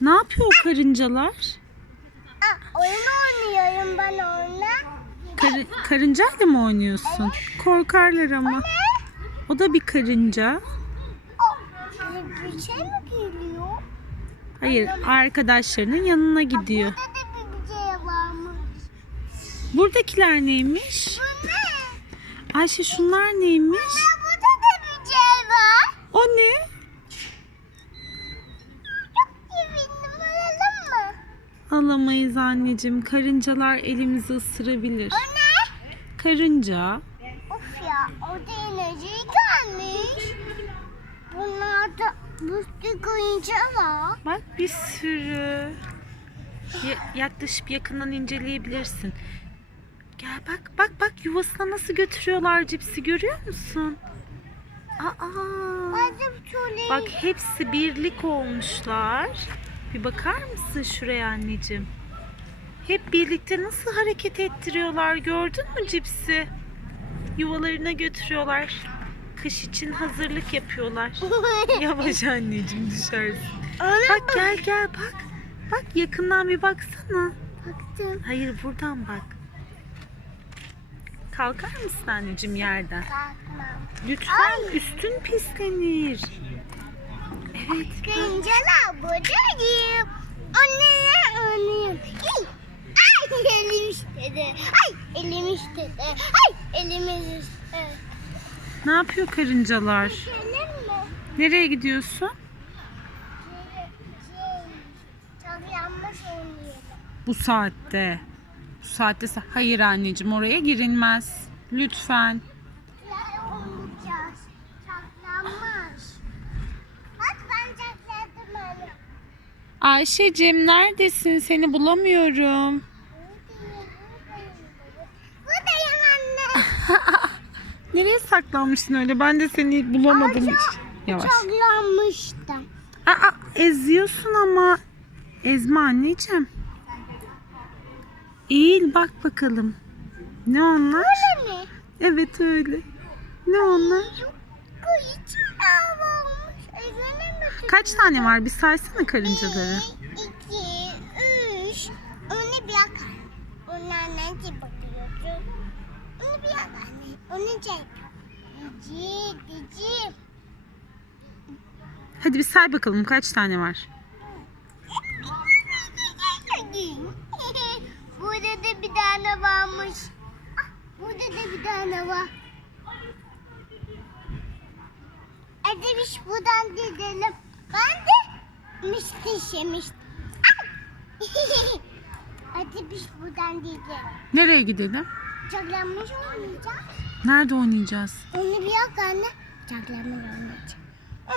Ne yapıyor o karıncalar? Aa, oyun oynuyorum ben onunla. Karı, karıncayla mı oynuyorsun? Korkarlar ama. O da bir karınca. Ee, Bir şey mi geliyor? Hayır, arkadaşlarının yanına gidiyor. Burada da bir şey varmış. Buradakiler neymiş? Bu ne? Ayşe şunlar neymiş? Aa, burada da bir şey var. O ne? Alamayız anneciğim. Karıncalar elimizi ısırabilir. O ne? Karınca. Of ya o da enerji gelmiş. Bunlarda büyük oyuncak var. Bak bir sürü. Ya- yaklaşıp yakından inceleyebilirsin. Gel bak bak bak yuvasına nasıl götürüyorlar cipsi görüyor musun? Aa. Bak hepsi birlik olmuşlar. Bir bakar mısın şuraya anneciğim? Hep birlikte nasıl hareket ettiriyorlar gördün mü cipsi? Yuvalarına götürüyorlar. Kış için hazırlık yapıyorlar. Yavaş anneciğim düşersin. Bak gel gel bak. Bak yakından bir baksana. Baktım. Hayır buradan bak. Kalkar mısın anneciğim yerden? Bakmam. Lütfen üstün pislenir. Evet. Kıncalar buradayım. Onlara oynuyorum. Ay, elim istedi. Ay elim istedi. Ay elimiz istedi. Ne yapıyor karıncalar? Nereye gidiyorsun? Yanlış oynayalım. Bu saatte. Bu saatte sa- hayır anneciğim oraya girilmez. Lütfen. Neler oynayacağız? Saklanmış. Bak ben sakladım onu. Ayşe'cim neredesin? Seni bulamıyorum. Buradayım anne. Nereye saklanmışsın öyle? Ben de seni bulamadım hiç. Yavaş. Saklanmıştım. Aa, eziyorsun ama. Ezme anneciğim. Eğil bak bakalım. Ne onlar? Öyle mi? Evet öyle. Ne onlar? Evine mi Kaç tane var? Bir saysana karıncaları. Bir, iki, üç. Onu bir yakar. Onlar nece bakıyordu? Onu bir yakar. Onu çek. Dici, dici. Hadi bir say bakalım kaç tane var? Burada da bir tane varmış. Ah, Burada da bir tane var. Hadi biz buradan gidelim. Ben de mıştı yemiştim. Hadi biz buradan gidelim. Nereye gidelim? Çaklanmış oynayacağız. Nerede oynayacağız? Onu bir yak anne. Çaklanmış oynayacağız.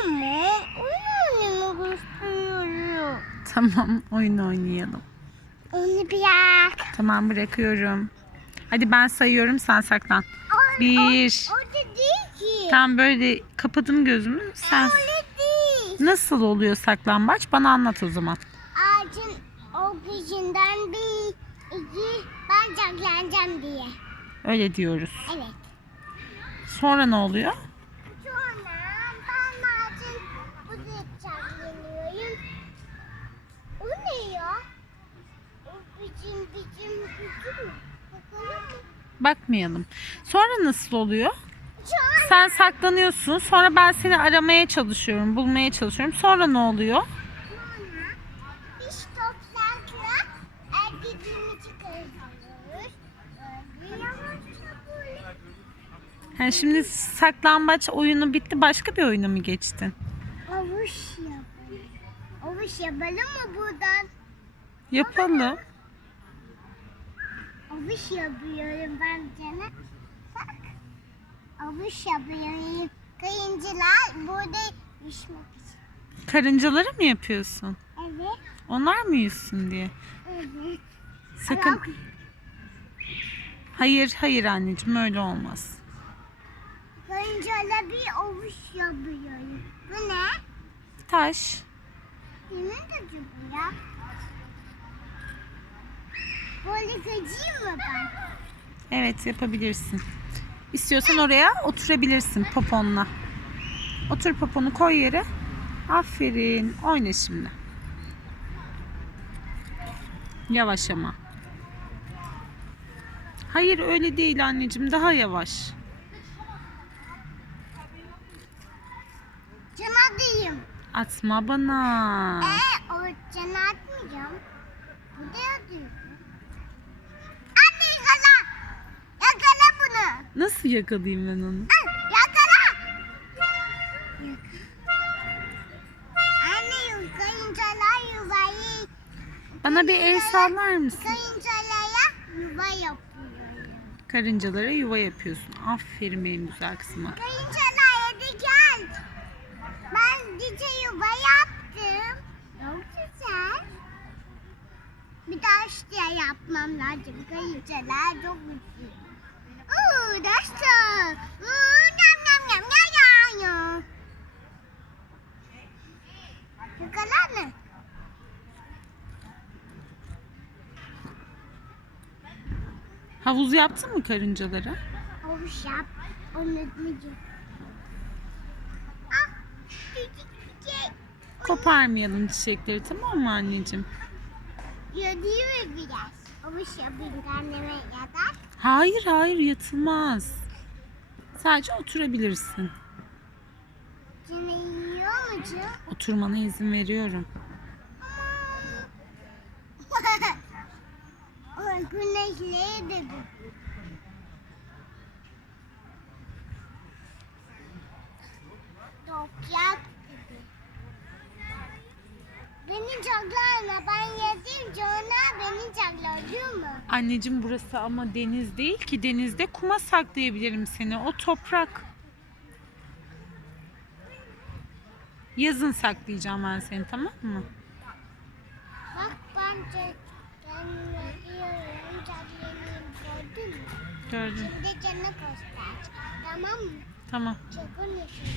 Ama oyun oynamak istiyorum. Tamam oyun oynayalım. Onu bir yak. Tamam bırakıyorum. Hadi ben sayıyorum sen saklan. O- Bir. O, o Tam böyle kapadım gözümü. Sen nasıl oluyor saklambaç? Bana anlat o zaman. Ağacın o peşinden bir, iki, ben saklanacağım diye. Öyle diyoruz. Evet. Sonra ne oluyor? Sonra ben ağacın buraya saklanıyorum. O ne ya? O? Bakalım mı? Bakmayalım. Sonra nasıl oluyor? Sen saklanıyorsun. Sonra ben seni aramaya çalışıyorum, bulmaya çalışıyorum. Sonra ne oluyor? Biz erkekliğini çıkarıyoruz. Ha, şimdi saklambaç oyunu bitti. Başka bir oyuna mı geçtin? Avuç yapalım. Avuç yapalım mı buradan? Yapalım. Avuç yapıyorum ben sana. Avuç yapıyorum. Kayıncılar burada düşmek için. Karıncaları mı yapıyorsun? Evet. Onlar mı yüzsün diye? Evet. Sakın. Hayır, hayır anneciğim öyle olmaz. Kayıncılar bir avuç yapıyorum. Bu ne? Taş. Senin de bu ya. Böyle kacıyım mı ben? Evet yapabilirsin. İstiyorsan oraya oturabilirsin poponla. Otur poponu koy yere. Aferin. Oyna şimdi. Yavaş ama. Hayır öyle değil anneciğim daha yavaş. Cana diyeyim. Atma bana. Ee, o cana atmayacağım. Bu da atıyorsun. Anne yakala. Yakala bunu. Nasıl yakalayayım ben onu? Al, yakala. Anne kayıncalar yuvayı. Bana bir el sallar mısın? Kayıncalara yuva yapıyor. Karıncalara yuva yapıyorsun. Aferin benim güzel kızıma. Kayıncalar hadi gel. Ben gece yuva yaptım. Çok güzel. Bir daha işte yapmam lazım. Kayıncalar çok güzel. Oo, nam nam nam ya ya ya. Yakala mı? Havuz yaptın mı karıncalara? Hoş yap. Unutmayacağım. Ah. Koparmayalım çiçekleri tamam mı anneciğim? Yediyor biraz. Hoş yapayım anneme kadar. Hayır hayır yatılmaz. Sadece oturabilirsin. Seni yiyor mu canım? Oturmana izin veriyorum. güneşleri de bu. Toprak dedi. Beni ben yedim sonra beni caklar değil mi? Anneciğim burası ama deniz değil ki. Denizde kuma saklayabilirim seni. O toprak. Yazın saklayacağım ben seni tamam mı? Bak ben gördün mü? Gördüm. Şimdi canı göster. Tamam mı? Tamam. Çakın yaşıyor.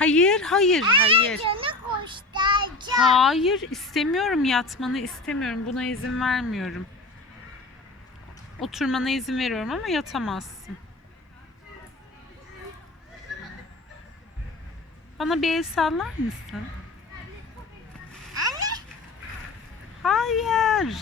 Hayır hayır hayır. Canı. Hayır istemiyorum yatmanı istemiyorum. Buna izin vermiyorum. Oturmana izin veriyorum ama yatamazsın. Bana bir el sallar mısın? Anne. Hayır.